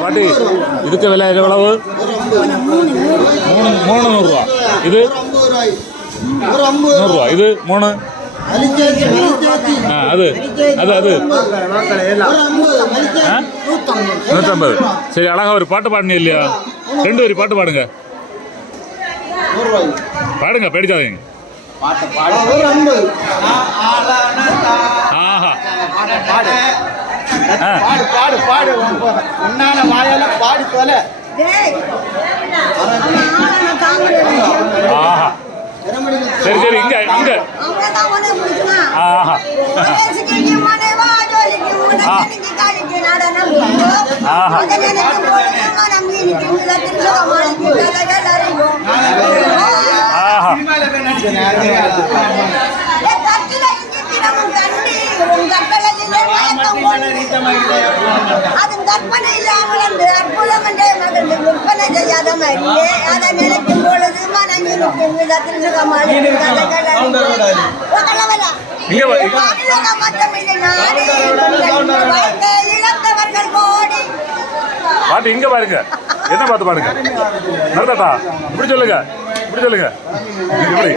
பாட்டி இதுக்கு விலை எவ்வளவு? மூணு மூணு நூறுரூவா இது? நூறுரூவா இது மூணு? ஆ அது. அது அது. நூற்றம்பது சரி அழகா ஒரு பாட்டு பாடுங்க இல்லையா? ரெண்டு ஒரு பாட்டு பாடுங்க. பாடுங்க ஐம்பது. ஆஹா. பாடு பாடு பாடு உன்னான வாயால பாடி போல ஆஹா. சரி சரி இங்க இங்க. ஆஹா. ஆஹா. ஆஹா. அது கற்பனை இல்லாமல் அந்த அற்புதம் என்ற மகன் விற்பனை செய்யாத மாதிரியே அதை நினைக்கும் பொழுது மனம் இருக்கும் விதத்தில் சுகமாக இங்க வா. இழந்தவர்கள் கோடி. பாட்டு இங்க பாருங்க. என்ன பாட்டு பாடுங்க? நடத்தாட்டா இப்படி சொல்லுங்க. இப்படி சொல்லுங்க. இப்படி